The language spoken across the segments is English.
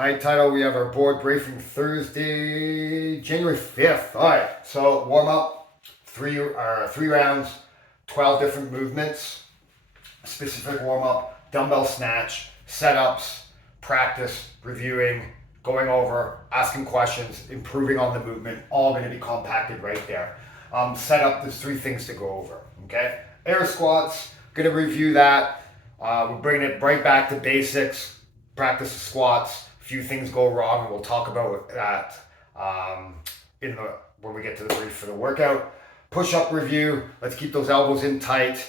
All right, title, we have our board briefing Thursday, January 5th. All right, so warm up, three rounds, 12 different movements, specific warm up, dumbbell snatch, setups, practice, reviewing, going over, asking questions, improving on the movement, all going to be compacted right there. Setup, there's three things to go over, okay? Air squats, going to review that. We're bringing it right back to basics, practice the squats. Few things go wrong, and we'll talk about that when we get to the brief for the workout. Push-up review. Let's keep those elbows in tight.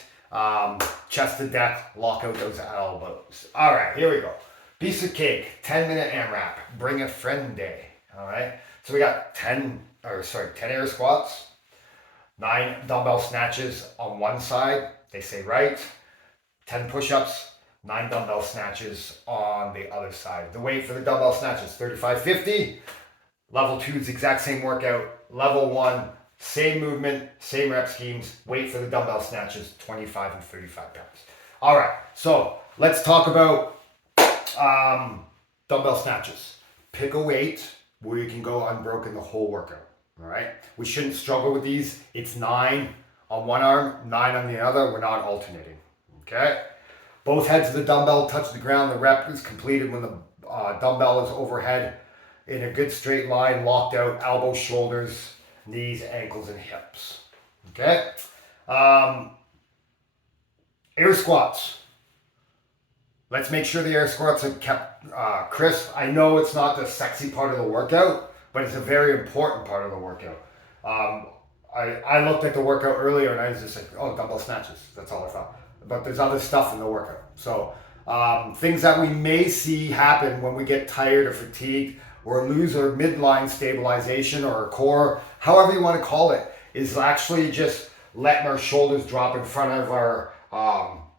Chest to deck. Lock out those elbows. All right, here we go. Piece of cake. 10-minute AMRAP. Bring a friend day. All right. So we got 10 air squats, 9 dumbbell snatches on one side. They say right. 10 push-ups. 9 dumbbell snatches on the other side. The weight for the dumbbell snatches, 35-50. Level 2 is the exact same workout. Level 1, same movement, same rep schemes. Weight for the dumbbell snatches, 25 and 35 pounds. All right, so let's talk about dumbbell snatches. Pick a weight where you can go unbroken the whole workout. All right, we shouldn't struggle with these. It's 9 on one arm, 9 on the other. We're not alternating, okay? Both heads of the dumbbell touch the ground. The rep is completed when the dumbbell is overhead in a good straight line, locked out, elbows, shoulders, knees, ankles, and hips. Okay? Air squats. Let's make sure the air squats are kept crisp. I know it's not the sexy part of the workout, but it's a very important part of the workout. I looked at the workout earlier and I was just like, oh, dumbbell snatches. That's all I thought. But there's other stuff in the workout. So things that we may see happen when we get tired or fatigued or lose our midline stabilization or our core, however you want to call it, is actually just letting our shoulders drop in front of our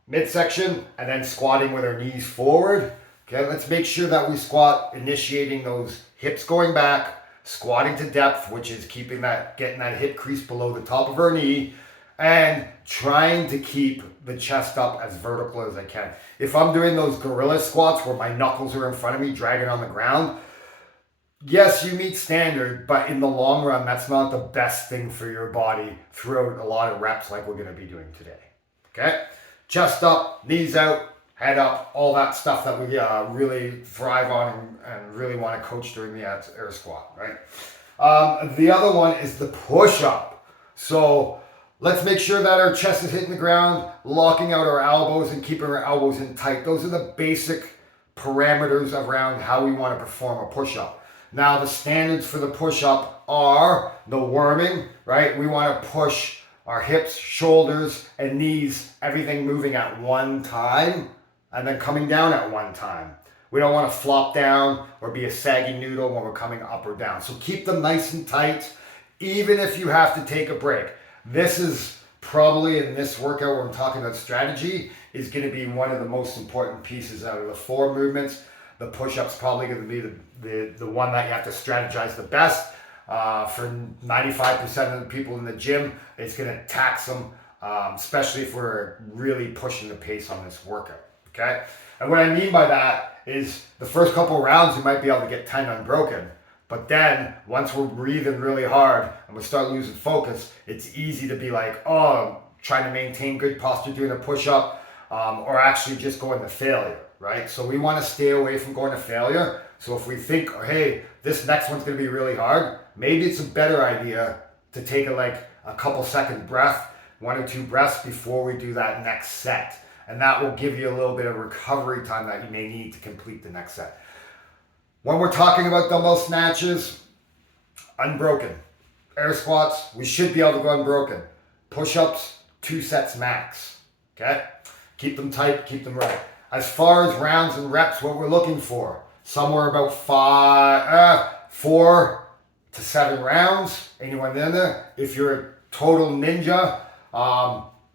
midsection and then squatting with our knees forward. Okay, let's make sure that we squat initiating those hips going back, squatting to depth, which is getting that hip crease below the top of our knee, and trying to keep the chest up as vertical as I can. If I'm doing those gorilla squats where my knuckles are in front of me dragging on the ground, yes, you meet standard, but in the long run, that's not the best thing for your body throughout a lot of reps like we're going to be doing today. Okay? Chest up, knees out, head up, all that stuff that we really thrive on and really want to coach during the air squat, right? The other one is the push-up. So let's make sure that our chest is hitting the ground, locking out our elbows and keeping our elbows in tight. Those are the basic parameters around how we want to perform a push-up. Now, the standards for the push-up are the worming, right? We want to push our hips, shoulders, and knees, everything moving at one time and then coming down at one time. We don't want to flop down or be a saggy noodle when we're coming up or down. So keep them nice and tight, even if you have to take a break. This is probably, in this workout where I'm talking about strategy, is going to be one of the most important pieces out of the 4 movements. The push-up's probably going to be the one that you have to strategize the best. For 95% of the people in the gym, it's going to tax them, especially if we're really pushing the pace on this workout. Okay? And what I mean by that is the first couple of rounds, you might be able to get 10 unbroken. But then, once we're breathing really hard and we start losing focus, it's easy to be like, oh, trying to maintain good posture doing a push-up, or actually just going to failure, right? So we want to stay away from going to failure. So if we think, hey, this next one's going to be really hard, maybe it's a better idea to take a couple second breath, 1 or 2 breaths before we do that next set. And that will give you a little bit of recovery time that you may need to complete the next set. When we're talking about dumbbell snatches, unbroken. Air squats, we should be able to go unbroken. Push-ups, 2 sets max. Okay? Keep them tight, keep them right. As far as rounds and reps, what we're looking for, somewhere about 4 to 7 rounds. Anyone in there? If you're a total ninja,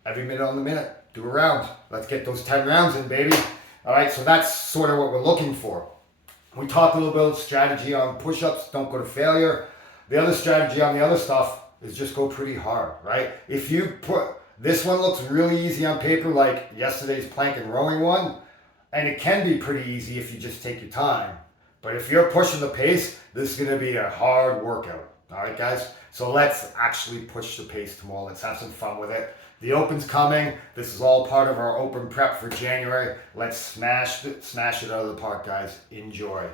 every minute on the minute, do a round. Let's get those 10 rounds in, baby. All right, so that's sort of what we're looking for. We talked a little bit about strategy on push-ups, don't go to failure. The other strategy on the other stuff is just go pretty hard, right? If you this one looks really easy on paper, like yesterday's plank and rowing one, and it can be pretty easy if you just take your time. But if you're pushing the pace, this is going to be a hard workout. All right, guys? So let's actually push the pace tomorrow. Let's have some fun with it. The Open's coming. This is all part of our Open prep for January. Let's smash it out of the park, guys. Enjoy.